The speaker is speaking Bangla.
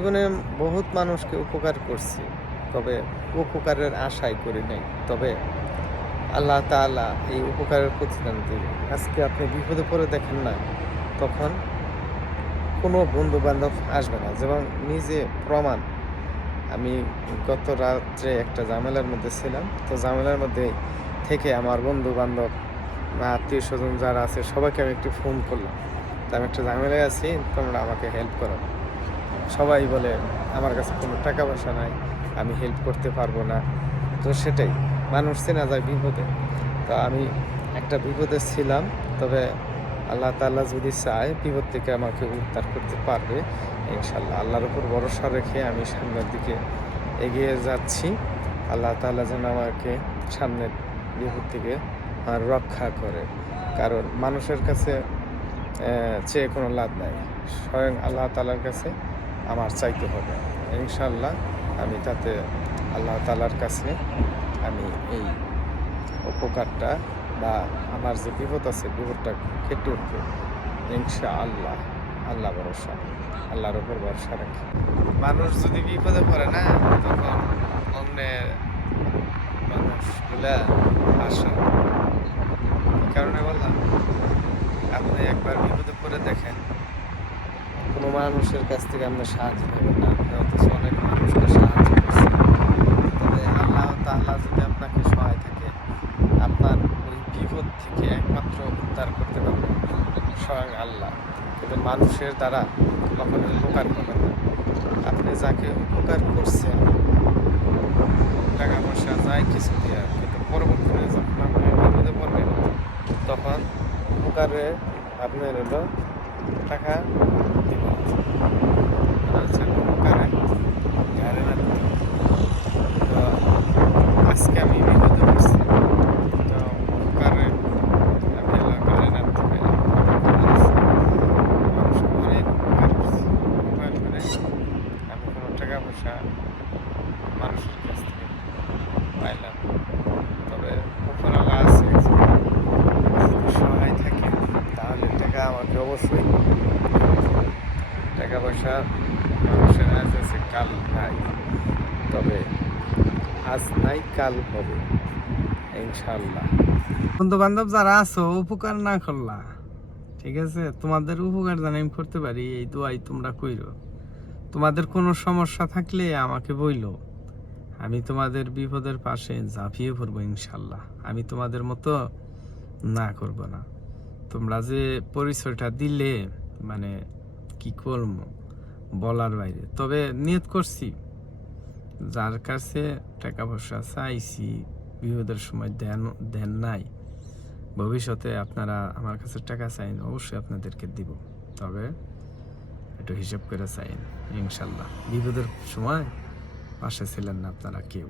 জীবনে বহুত মানুষকে উপকার করছি, তবে উপকারের আশাই করি নাই। তবে আল্লাহ তাআলা এই উপকারের প্রতিদান দিবে। আজকে আপনি বিপদে পড়ে দেখেন না, তখন কোনো বন্ধু বান্ধব আসবে না। যেমন নিজে প্রমাণ, আমি গত রাত্রে একটা ঝামেলার মধ্যে ছিলাম। তো ঝামেলার মধ্যে থেকে আমার বন্ধু বান্ধব বা আত্মীয় স্বজন যারা আছে সবাইকে আমি একটু ফোন করলাম, তো আমি একটা ঝামেলায় আছি, তোমরা আমাকে হেল্প করো। সবাই বলে আমার কাছে কোনো টাকা পয়সা নাই, আমি হেল্প করতে পারবো না। তো সেটাই, মানুষ চেনা যায় বিপদে। তো আমি একটা বিপদে ছিলাম, তবে আল্লাহ তাআলা যদি চায় বিপদ থেকে আমাকে উদ্ধার করতে পারবে ইনশাল্লাহ। আল্লাহর উপর ভরসা রেখে আমি সামনের দিকে এগিয়ে যাচ্ছি। আল্লাহ তাআলা যেন আমাকে সামনের বিপদ থেকে রক্ষা করে। কারণ মানুষের কাছে চেয়ে কোনো লাভ নাই, স্বয়ং আল্লাহ তাআলার কাছে আমার চাইতে হবে। ইনশাল্লাহ আমি তাতে আল্লাহ তাআলার কাছে আমি এই উপকারটা বা আমার যে বিপদ আছে বিপদটা কেটে উঠবে ইনশাআল্লাহ। আল্লাহ ভরসা, আল্লাহর উপর ভরসা রাখি। মানুষ যদি বিপদে পড়ে না, তখন অন্যের মানুষগুলা আসে। কারণে বললাম, আপনি একবার বিপদে পড়ে দেখেন, কোনো মানুষের কাছ থেকে আপনি সাহায্য পাবেন না, আপনি অথচ অনেক মানুষকে সাহায্য করছেন। তবে আল্লাহ তাআলা যদি আপনাকে সহায় থাকে, আপনার ওই বিপদ থেকে একমাত্র উদ্ধার করতে পারবেন স্বয়ং আল্লাহ। কিন্তু মানুষের দ্বারা কখনো উপকার পাবেন না। আপনি যাকে উপকার করছেন টাকা পয়সা যাই কিছু দেওয়া, কিন্তু পরবর্তীতে যখন আপনি বিপদে পড়বেন, তখন উপকারে আপনার হলো টাকা দিব হচ্ছে উপকারে ঘাড়ে না দিতে হবে। তো আজকে আমি বিপদে পড়ছি, তো উপকারে আমি হলো ঘাড়ে নাড়তে পারলাম। মানুষ অনেক উপকার করছে, উপকার করে আমি কোনো টাকা পয়সা মানুষের কাছ থেকে পাইলাম। তবে উপরওয়ালা আছে, যদি সহায় থাকে তাহলে টাকা আমাকে অবশ্যই, টাকা পয়সা মানুষের আজ আছে কাল নাই, তবে আজ নাই কাল হবে ইনশাল্লাহ। বন্ধু বান্ধব যারা আছো, উপকার না করলা, ঠিক আছে, তোমাদের উপকার যেন আমি করতে পারি এই দোয়াই তোমরা কইরো। তোমাদের কোনো সমস্যা থাকলে আমাকে বইলো, আমি তোমাদের বিপদের পাশে ঝাঁপিয়ে পড়বো ইনশাল্লাহ। আমি তোমাদের মতো না করব না। তোমরা যে পরিচয়টা দিলে, মানে কি করবো বলার বাইরে। তবে নিয়ত করছি, যার কাছে টাকা পয়সা চাইছি বিপদের সময় দেন নাই, ভবিষ্যতে আপনারা আমার কাছে টাকা চাইন, অবশ্যই আপনাদেরকে দিব। তবে একটু হিসাব করে চাইন ইনশাল্লাহ। বিপদের সময় পাশে ছিলেন না আপনারা কেউ।